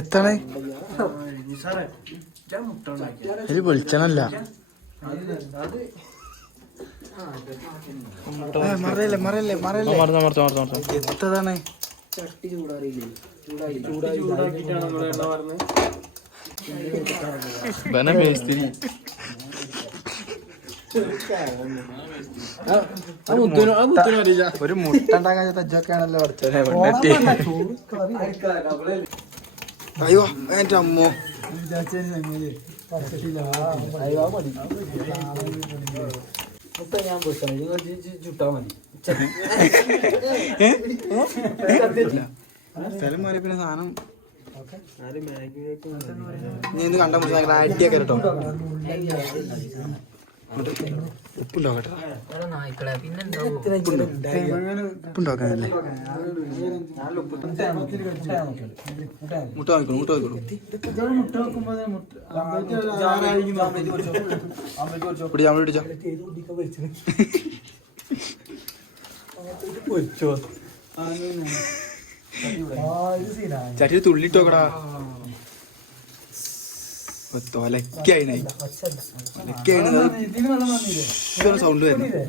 എത്താണ്? ഇത് വെളിച്ചണല്ല. മറയല്ലേ മറയല്ലേ മറയല്ലേ. എത്തതാണ്? ബന മേസ്തിരി ഒരു മുട്ട ഉണ്ടാക്കാൻ തജ്ജൊക്കെ ആണല്ലോ പഠിച്ചത് വെണ്ണട്ടി അയ്യോ എന്റെ അമ്മോ സ്ഥലം മാറി പിന്നെ സാധനം നീ ഇത് കണ്ട അടിയൊക്കെ കേട്ടോ ഉപ്പുണ്ടോ കേട്ടോ ഉപ്പുണ്ടോ മുട്ട വാങ്ങിക്കോളൂ മുട്ട വാങ്ങിക്കോളൂ പിടി നമ്മൾ പിടിച്ചോ ചട്ടി തുള്ളിട്ടോക്കടാ തൊലക്കായി സൗണ്ട് വരുന്നത്.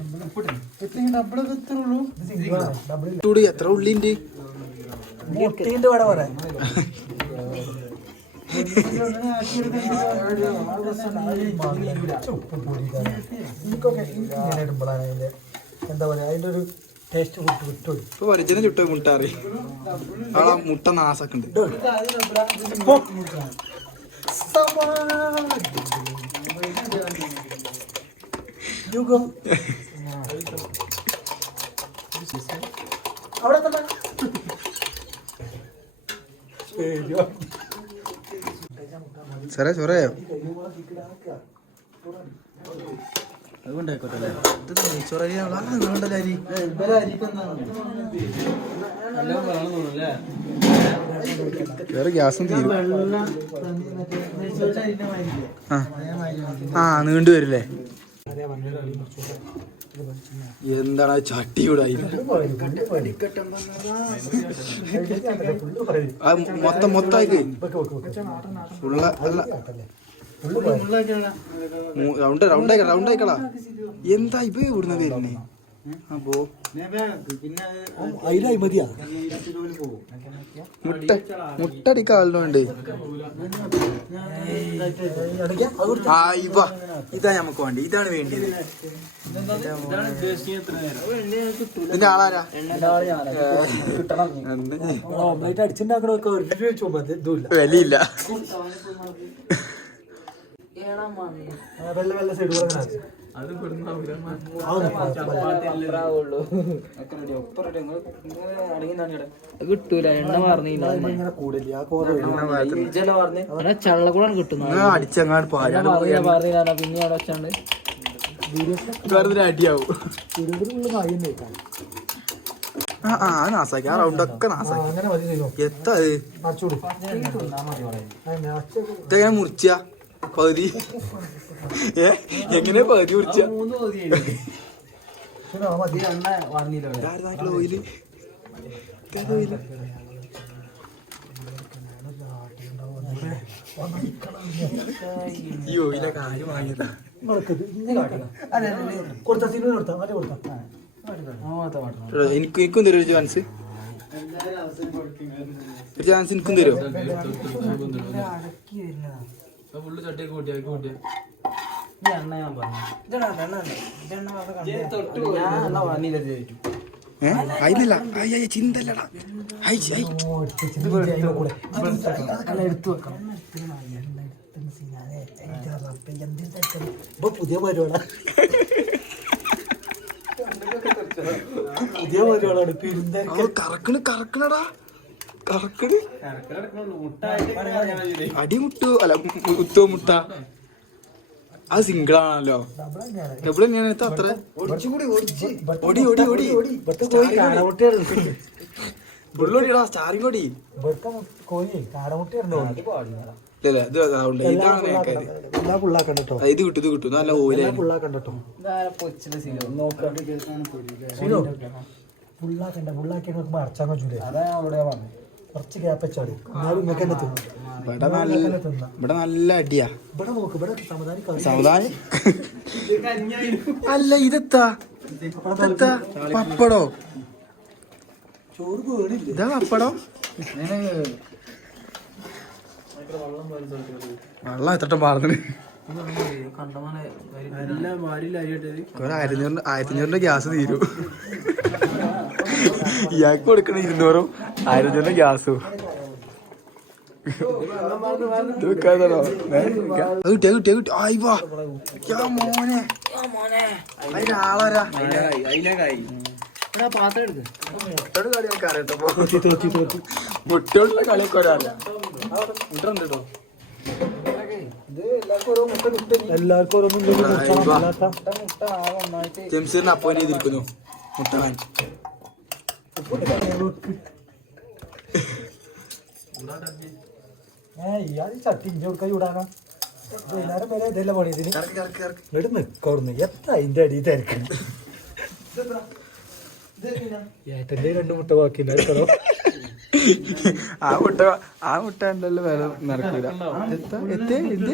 ചൂട് എത്ര ഉള്ളിണ്ട് എന്താ പറയാ അതിന്റെ ഒരു ടേസ്റ്റ് വിട്ടു വിട്ടു ഇപ്പൊ പരിചയം ചുട്ട മുട്ടാറി ആ മുട്ട നാസക്കുണ്ട് യുഗോ അവിടെ എത്തണ്ട. ശരിയോ. സാറേ ചോറയോ അതുകൊണ്ടായിക്കോട്ടെ ഇത് നെയ്ച്ചോറരി അരി? വേറെ ഗ്യാസും തീരും. ആ. ആ നീണ്ടു വരില്ലേ? എന്താണ് ചട്ടി കൂടായി മൊത്തം മൊത്തമായിക്ക് ഫുള്ള അല്ല. റൗണ്ട് റൗണ്ട് ആയിക്കള റൗണ്ട് ആയിക്കളാ എന്താ ഇപ്പൊ ഇവിടുന്ന് വരുന്നേ? അപ്പോ അതിലായി മതിയാ. മുട്ട മുട്ടടിക്ക ആളിനുണ്ട് ആ ഇവ. ഇതാ നമുക്ക് വേണ്ടി ഇതാണ് വേണ്ടിയത് ഇതിന്റെ ആളാരാ? എന്ത്? ഓംലേറ്റ് അടിച്ചുണ്ടാക്കണമൊക്കെ ഒരു രൂപ വെച്ച് പോകുമ്പോ ഇതുമില്ല വിലയില്ല വെള്ള വെള്ള സൈഡ് കിട്ടൂല. എണ്ണ പറഞ്ഞില്ല കോറ ചള്ളക്കൂടാണ് കിട്ടുന്നത്. അടിച്ചങ്ങാട് പറഞ്ഞില്ല പിന്നെ അവിടെ വെച്ചാണ്ട്. വെറുതെ അടിയാവും. ആ ആ നാസാക്കി. നാസാക്കി. എത്താ ഇത് ഇതെങ്ങനെ മുറിച്ച? പകുതി. ഏ? എങ്ങനെ പകുതി കുറിച്ച? ഓയിൽ. ഓയിൽ. ഈ കാര്യം വാങ്ങിയതാ? എനിക്ക് എനിക്കും തരും ഒരു ചാൻസ് ഒരു ചാൻസ് എനിക്കും തരുമോ ഫുള്ള് ചട്ടിയൊക്കെ കൂട്ടിയ കൂട്ടിയാ എണ്ണ ഞാൻ പറഞ്ഞു. ഏ? അതിലല്ല അയ്യ അയ്യ ചിന്തല്ലടാ. എടുത്തു വെക്കണം. പുതിയ പരിപാടാ പുതിയ പരിപാടാണ് അവൾ കറക്കണ് കറക്കണടാ. കറക്കണ് അടിമുട്ടു അല്ല മുത്തോ മുട്ട? ആ സിംഗിൾ ആണല്ലോ. ഡബിൾ തന്നെയാണ് ഇത് അത്ര. ഒടി ഒടി ഒടി ഉള്ളൊടിടാ സ്റ്റാറിങ് കൊടി കോഴി കാടമുട്ടയുണ്ടോ ഇല്ല ഇത് അതുകൊണ്ട് ഇതാണ് ഇത് കിട്ടും ഇത് കിട്ടും. നല്ല ഓയിലായി പുള്ളാക്കണ്ട പുള്ളാക്കി മറച്ചാൻ പറ്റൂലേ? അതാ അവിടെ പറഞ്ഞു. കുറച്ച് ഗ്യാപ്പ് വെച്ചാടി എന്നാലും നിങ്ങൾക്ക് തന്നെ തിന്നാം. ഇവിടെ നല്ല ഇവിടെ നല്ല അടിയാ. ഇവിടെ നോക്ക് ഇവിടെ സമാധാനം അല്ല ഇതെത്താ? ഇതെത്താ? പപ്പടോ? ചോറ് വീണില്ല ഇതാ പപ്പടം. വെള്ളം ആയിരത്തി അഞ്ഞൂറ് ആയിരത്തി അഞ്ഞൂറിന്റെ ഗ്യാസ് തീരും. ഇയാൾക്ക് കൊടുക്കണ ഇരുന്നൂറും ആയിരം അഞ്ഞൂറിന്റെ ഗ്യാസും. മുട്ടയുള്ള കളിയൊക്കെ ഒരാളെ. മുട്ട ഉണ്ട് കേട്ടോ എല്ലാവർക്കും ജംസീറിന് അപ്പോയിന്റ് ചെയ്തിരിക്കുന്നു. മുട്ട വാങ്ങി. ഏ ഇയാൾ ഈ ചട്ടി ഇഞ്ചി കൊടുക്കാൻ ചൂടാനാ വൈകുന്നേരം വരെ ഇതല്ല പണി ഇതിന് ഇവിടെ നിക്കോടുന്നു എത്ര അതിന്റെ അടിയിൽ തിരക്കണം? ഏട്ടന്റെ രണ്ട് മുട്ട ബാക്കിയില്ല എടുക്കണോ ആ മുട്ട ആ മുട്ട ഉണ്ടല്ലോ വില നടക്കൂല. എത്താ എത്തേ ഇത്?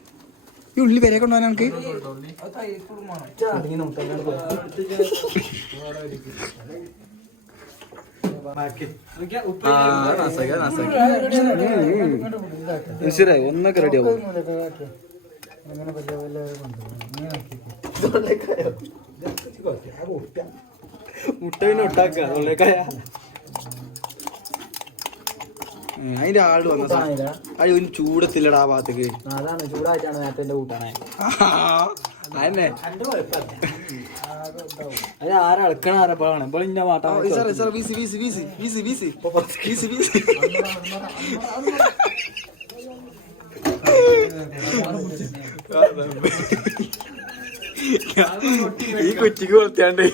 ഈ ഉള്ളി വരെ കൊണ്ടുപോകാൻ നമുക്ക് ഒന്നൊക്കെ റെഡി ആവും മുട്ടയിനെ പിന്നെ ഒട്ടാക്കുക അതിന്റെ ആൾ വന്ന അയ്യോ ചൂടത്തില്ലടാ ആ ഭാഗത്തേക്ക്. അതാണ് ചൂടായിട്ടാണ് നേരത്തെ എന്റെ കൂട്ടാണേ അതന്നെ. അത് ആരാ ഇളക്കണ ആരപ്പോഴാണ് ഇപ്പോൾ ഇന്ന സാറേ വീസി വീസി വീസി വീസി വീസി. വീസി വീസി. ഈ കൊച്ചിക്ക് കൊളുത്തിയാണ്ട്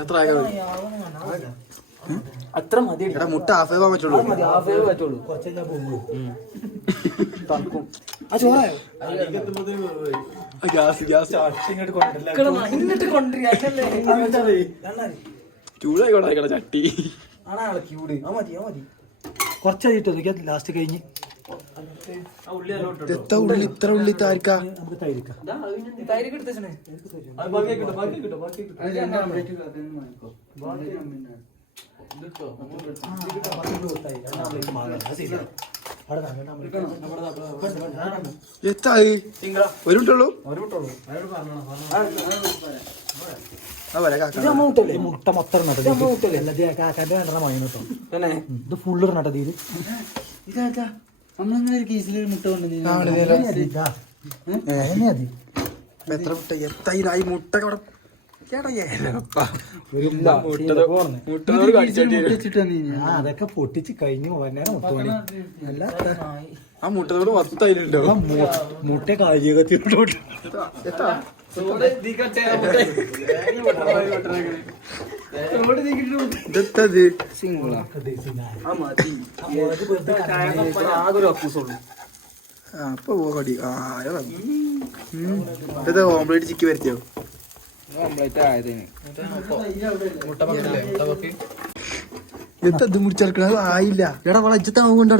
അത്ര ആകാതെ അത്ര മതി. എടാ മുട്ട ഹാഫ് ആവാൻ പറ്റുള്ളൂ. മതി ഹാഫേ പറ്റുള്ളൂ. തണുക്കും. ആ ചോറായോ? Gas gas. ഇങ്ങോട്ട് കൊണ്ടുവരിക ചൂടായിക്കോട്ടെ ചട്ടി. ആണാ ക്യൂട്. ആ മതി ആ മതി. കുറച്ചധികം ലാസ്റ്റ് കഴിഞ്ഞ്. എത്ര ഉള്ളി ഇത്ര ഉള്ളി താരിക്ക. നമുക്ക് തൈരിക്കാം. തൈരൊക്കെ എടുത്തേ ബാക്കി കിട്ടും ബാക്കി കിട്ടും ബാക്കി കിട്ടും. എത്താ ഒരു മിനിറ്റുള്ളൂ മുട്ട മൊത്തം നട്ടത് കാക്കാന്റെ രണ്ടെണ്ണം വാങ്ങി കേട്ടോ. തന്നെ? ഇത് ഫുള്ള് ഇതാ. നമ്മളിങ്ങനെ ഒരു കേസിൽ മുട്ട എത്ര മുട്ട? എത്തായി മുട്ട അതൊക്കെ പൊട്ടിച്ച് കഴിഞ്ഞു ആ മുട്ടതോട് മു- മുട്ട കാലിയൊക്കെ അപ്പൊ ആരോ ഓംപ്ലേറ്റ് ചിക്കി വരുത്തിയോ? എത്തത് മുടിച്ചെടുക്കണത് ആയില്ല. എടാ വള ഇജ്ജത്താവും കൊണ്ട്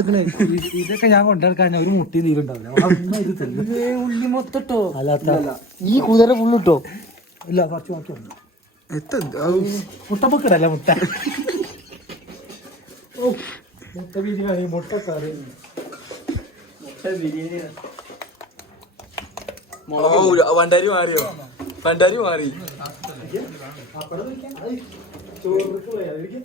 ഇതൊക്കെ ഞാൻ കൊണ്ടെടുക്കാൻ ഒരു മുട്ടി നീലുണ്ടാവില്ല ഈ കുതിര ഫുള്ളിട്ടോ ഇല്ല കുറച്ച് കുറച്ച് മുട്ട. മുട്ടപ്പൊക്കിടല്ല മുട്ട? ഓ, മുട്ട ബിരിയാണി മുട്ട കറി. ഓ വണ്ടാരി മാറിയോ? വണ്ടാരി മാറി. ചോറിക്ക്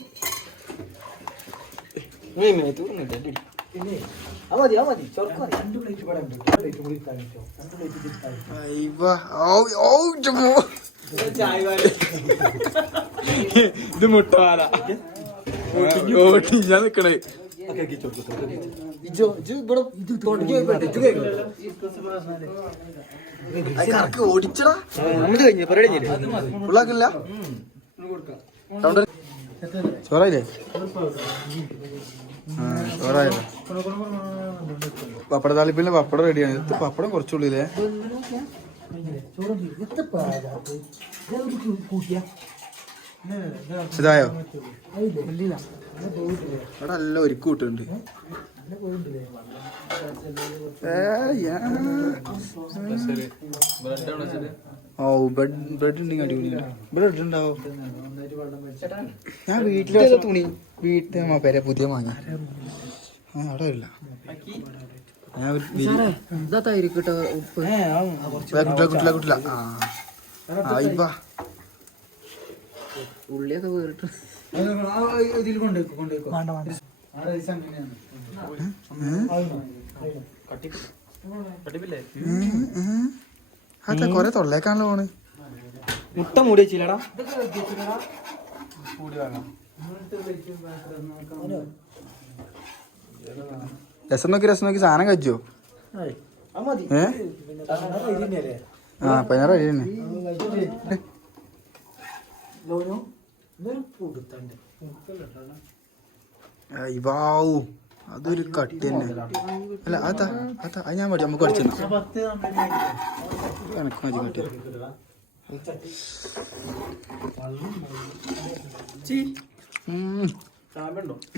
ഇത് ഇട്ടാൽ മതിയോ? അയ്യവ. ഔ, ഔ, ചുമ്മോ. ഇത് മുട്ട വാല ഓട്ടി ഞാൻ നിക്കണേ ഓടിച്ചടാ. നമ്മൾ കഴിഞ്ഞു പരിപാടി ഉള്ളാക്കില്ല. ചോറായില്ലേ? ആ ചോറായില്ലേ? പപ്പട താളിപ്പില്ല പപ്പടം റെഡിയാണ് ഇത് പപ്പടം കുറച്ചുള്ളില്ലേ ഇതായോ? ഇവിടെ നല്ല ഒരുക്ക് കൂട്ടുണ്ട്. ഓ ബ്രെഡ് ബ്രെഡ് ഉണ്ടെങ്കിൽ അടിപൊളിയാണ് ബ്രെഡ് ഉണ്ടാവോ ഞാൻ വീട്ടിലെ തുണി. വീട്ടിൽ പേരെ പുതിയ വാങ്ങി അവിടെ ഇല്ല. ഉള്ളിയൊക്കെ വേറിട്ട്. ഇതിൽ കൊണ്ടുപോയിക്കോ കൊണ്ടുപോയിക്കോ. വേണ്ട വേണ്ട. അതെ കൊറേ തൊള്ളേക്കാണല്ലോ പോണ് മുട്ട മൂടി വെച്ചില്ലടാ. രസം നോക്കി രസം നോക്കി സാധനം കഴിച്ചോ? ഏ? ആ പതിനാറ് അരി തന്നെ. അതൊരു കട്ട് തന്നെ. അല്ല അതാ അതാ അത് ഞാൻ മതി നമുക്ക് പഠിച്ചു എനക്ക് മതി കട്ടി.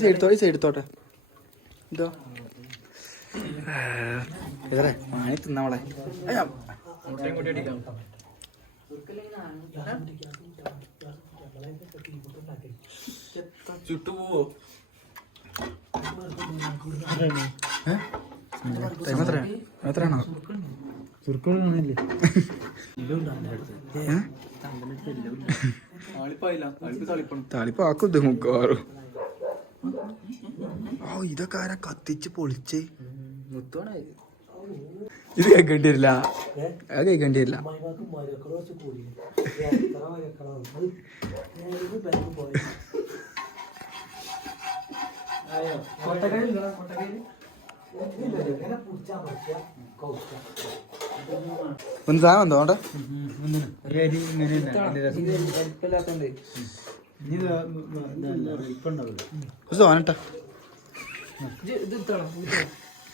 എടുത്തോട്ടെ എടുത്തോട്ടെ. ഇതോ. ഇതേ മാണി തിന്നവളെ ഓ ഇതൊക്കെ ആരാ കത്തിച്ച് പൊളിച്ചേ? ഇത് കേൾക്കേണ്ടി വരില്ല അത് കേൾക്കേണ്ടി വരില്ല ഒന്ന് സാധനം എന്തോ കുറച്ച് തോനെ ഇട്ടാ. ഇത്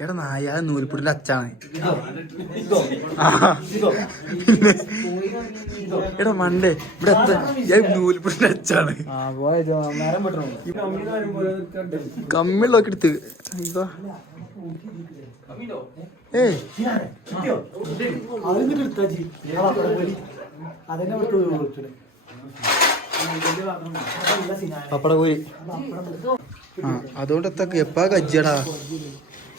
എടാ നായ നൂൽപ്പുട്ടിന്റെ അച്ചാണ്. പിന്നെ. എടാ മണ്ടേ ഇവിടെ എത്ത ഞാൻ നൂൽപ്പുട്ടിന്റെ അച്ചാണ്. കമ്മിളൊക്കെ എടുത്ത്. എന്താ ഏ. പപ്പട ആ അതുകൊണ്ട് എത്താ എപ്പാ കജ്ജടാ?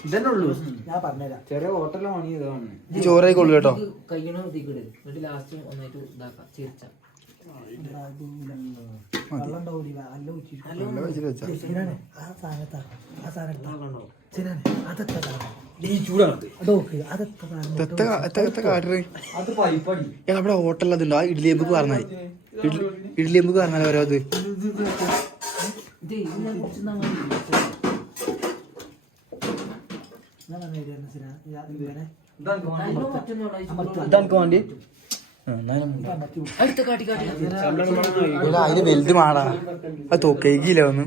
ഇതന്നെ ഉള്ളൂ ഞാൻ പറഞ്ഞുതരാം ചെറിയ ഹോട്ടലാണ് ഇതാണ് ഈ ചോറായി കൊള്ളു കേട്ടോ കയ്യണോ തീക്കിട് എന്നിട്ട് ലാസ്റ്റ് ഒന്നായിട്ട് ഇതാക്കാം ചിരിച്ച ഹോട്ടലിൽ അതുണ്ടോ ആ ഇഡ്ഡലി എമ്പക്ക് പറഞ്ഞാൽ ഇഡ്ഡലി എമ്പക്ക് പറഞ്ഞാൽ ഓരോ അത് ഇത് ഇങ്ങനെ കുറച്ച് ഞാൻ നേരിടുന്ന സിനാ ഇങ്ങനെ ഇതാർക്ക് വേണ്ടി മറ്റു അടുത്ത കാട്ടി കാട്ടി എടാ അതിന് വലുത് മാടാ അത് തൊക്കേക്കില്ല ഒന്ന്?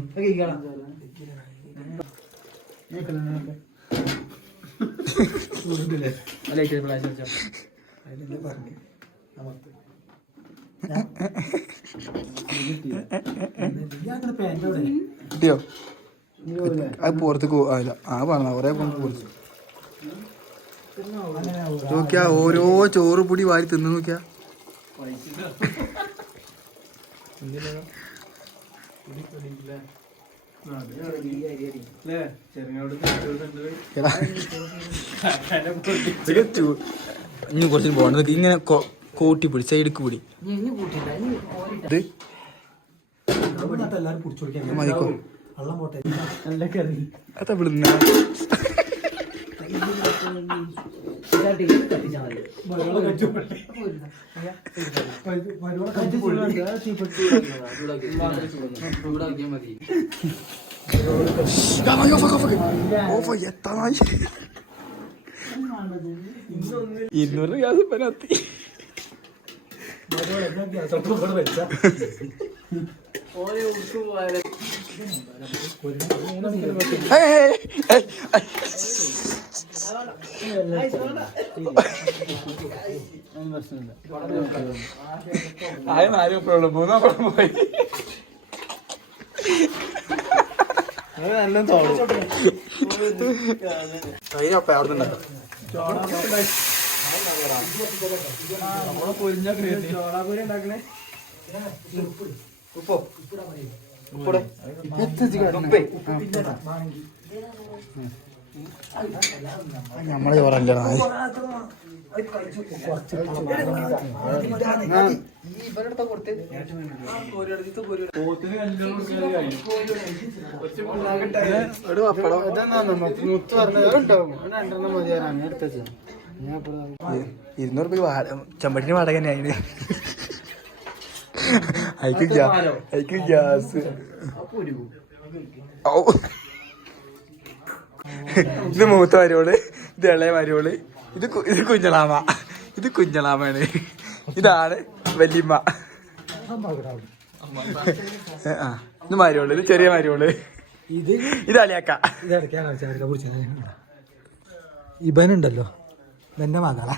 കിട്ടിയോ? അത് പുറത്തേക്ക് പോ- ആ, പറഞ്ഞ കൊറേ പുറത്ത്. നോക്കിയാ ഓരോ ചോറ് പൊടി വാരി തിന്ന് നോക്കിയാ. ഇനി കുറച്ച് പോകണം. ഇങ്ങനെ കൂട്ടി പിടി സൈഡിക്ക് പിടി. ഇത് മതിക്കോ? വെള്ളം പോട്ടെ. നല്ല കറി. അതാ എത്താനായി ഇരുന്നൂറ് ഗ്യാസ്? പനാത്തി ഓരോ പോയാലേ ആയ നാല് പ്രോബ്ലം മൂന്നാം പ്രോബ്ലം പോയി നല്ല തോടും അതിനപ്പം അവിടെ നിന്നുണ്ടോ നമ്മളെ പൊരിഞ്ഞ ചോളാപൂരി ഉണ്ടാക്കണേ ഉപ്പോ ഉപ്പടെ നമ്മളെ കല്യാണം ഇരുന്നൂറ് രൂപ ചമ്പട്ടിന് വാടക തന്നെ അതിന് അയക്ക് ഗ്യാ- അയക്ക് ഗ്യാസ് ഔ. ഇത് മൂത്ത വരോൾ ഇത് ഇളയ വരോൾ ഇത് ഇത് കുഞ്ഞളാമ. ഇത് കുഞ്ഞളാമാണ് ഇതാണ് വല്യമ്മ. ആ. ഇത് മരിയോൾ ഇത് ചെറിയ മരിയോൾ ഇത് ഇത് അലിയാക്ക ഇബനുണ്ടല്ലോ. എന്റെ മകളാ.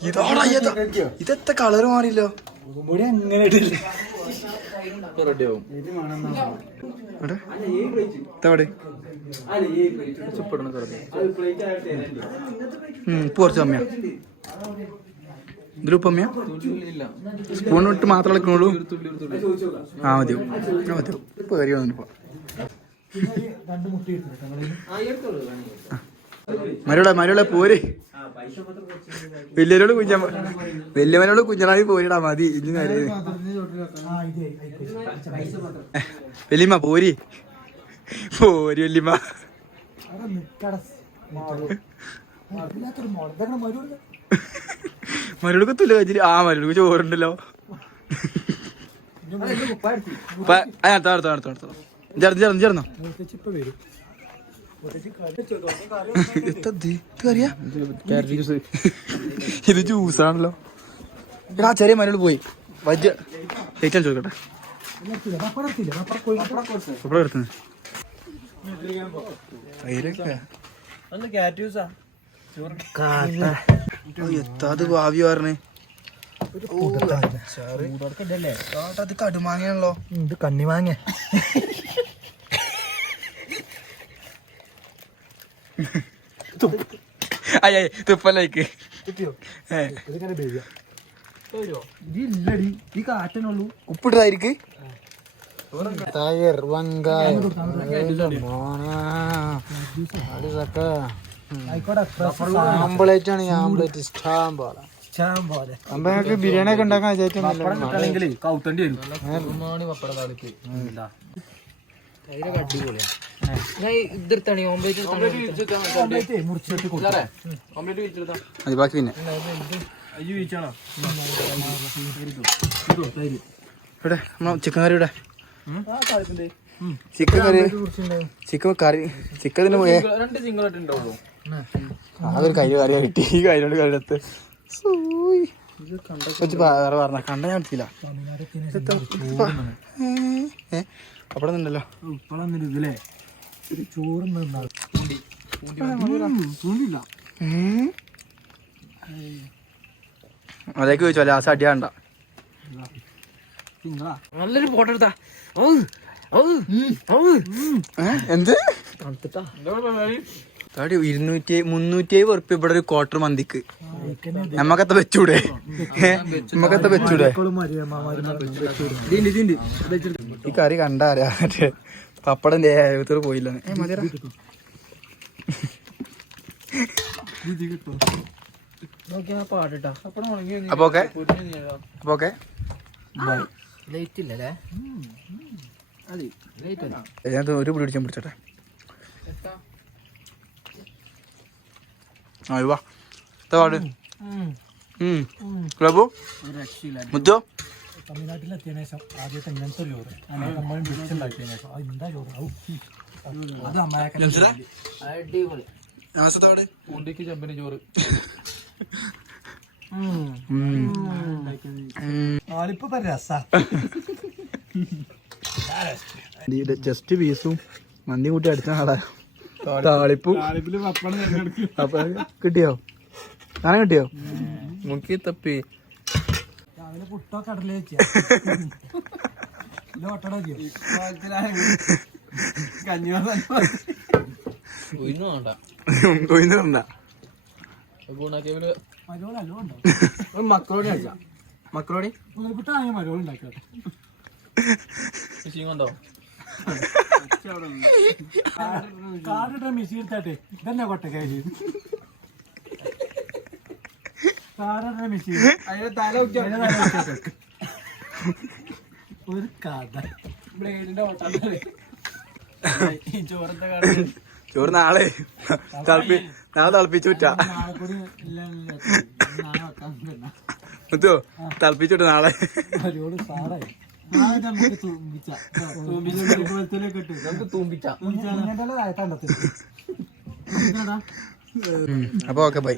ഇതോടാ ഇതാ. ഇതെത്ര കളറ് മാറിയില്ലോ? മുടി അങ്ങനെ കുറച്ച് കമ്മിയാ. സ്പൂൺ ഇട്ട് മാത്രം എടുക്കണുള്ളൂ ആ മതിയോ ആ മതിയോ ഇപ്പൊ മരുടെ മരുളെ മരുളെ പോര്. വലിയവരോട് കുഞ്ഞ വലിയവനോട് കുഞ്ഞനായി പോരിടാ മതി ഇനി നേരെ. വല്യമ്മ പോരി. പോരി വല്യമ്മ മരുളക്ക് തുല്ല കഴിച്ചിട്ട് ആ മരുടെ ചോറുണ്ടല്ലോ. ചേർന്ന് ചേർന്ന് ചേർന്നോ. ഇത്? ജ്യൂസാണല്ലോ എടാ ചെറിയ മരുൾ പോയി. വജ്ജ. ചേച്ചാൻ ചോദിക്കട്ടെ. ഇവിടെ ജ്യൂസാ എത്താത് ഭാവി പറഞ്ഞേ. കടുമാങ്ങയാണല്ലോ. ഇത് കണ്ണി അയ്യ തുപ്പലേക്ക് ഉപ്പിട്ടതായിരിക്ക് ടയർ വെങ്കായം ആയിക്കോട്ടെ ആംബുലേറ്റ് ആണ് ഈ ആംബുലേറ്റ് ഇഷ്ടം പോലെ ചാൻ പോലെ നമുക്ക് ബിരിയാണി ഒക്കെ ഉണ്ടാക്കാൻ വിചാരിച്ചു അല്ലെങ്കിൽ കൗത്തണ്ടി വരും. വിളിച്ചെടുത്താ അത് ബാക്കി പിന്നെ. ഇവിടെ ചിക്കൻ കറി ഇവിടെ. ചിക്കൻ കറി. ചിക്കൻ കറി ചിക്കൻ അതൊരു കൈ കറി കിട്ടി. ഈ കൈയോട് കറി എടുത്ത്. സൂയ്. കൊച്ചു വേറെ പറഞ്ഞ കണ്ട ഞാൻ എടുത്തില്ല. ഏ അവിടെ നിന്നല്ലോ ഇതില്ലേ ചോറ് നിന്നാവും അതേക്ക് ചോദിച്ചോ ലാസ്റ്റ് അടിയാണ്ട നല്ലൊരു ഫോട്ടോ എടുത്താ? എന്ത്? ഇരുന്നൂറ്റി മുന്നൂറ്റി അയ്യ ഉറപ്പ് ഇവിടെ ഒരു ക്വാർട്ടർ മന്തിക്ക്. നമ്മക്കത്ത വെച്ചൂടെ? നമ്മക്കത്ത വെച്ചൂടെ? ഈ കറി കണ്ടാരാ പപ്പടം ദേഹത്തോട് പോയില്ല. അപ്പൊ ഓക്കെ. അപ്പൊ ഓക്കെ. ഒരു പിടി പിടിച്ചാൽ പിടിച്ചോട്ടെ. ആ വാ. പാട്. മുത്തോ. തമിഴ്നാട്ടിലെത്തിയതിനു ശേഷം ആദ്യത്തെ ഇങ്ങനത്തെ ഒരു ചോറ്. നമ്മൾ വിളിച്ചുണ്ടാക്കിയതിനു ശേഷം. അത് എന്താ ചോറ്. അത് അമ്മയൊക്കെ അടിപൊളി. നമസ്തോട് ഉണ്ടിക്ക് ചെമ്പിന് ചോറ്. ആളിപ്പോ രസ. ജസ്റ്റ് പീസും മന്തി കൂട്ടി അടിച്ച ആളാ. താളിപ്പും. അപ്പൊ കിട്ടിയോ? കാണാൻ കിട്ടിയോ? മുക്കി തപ്പി. രാവിലെ പുട്ടോ കടല വെച്ചാ. ഓട്ടട ഒന്നും വേണ്ട കൊയ്യുന്നുണ്ടാ ഗുണാക്കേവിൽ മരോളല്ലോ ഉണ്ടോ മക്രോണി അടിച്ച മക്രോണി? പുട്ടാണെങ്കിൽ മരോൾ ഉണ്ടാക്കിയോട്ടെ ഫിഷിംഗ് കൊണ്ടോ? കാറിട്ട മിഷി എടുത്താട്ടെ. ഇതന്നെ കൊട്ടക്കാരി ഒരു കഥ. ബ്ലേഡിന്റെ ചോറത്തെ കട ചോറ് നാളെ. തളപ്പി നാളെ തിളപ്പിച്ചു വിറ്റാ. മുത്തോ തിളപ്പിച്ചിട്ട് നാളെ അപ്പൊ ഓക്കെ ബൈ.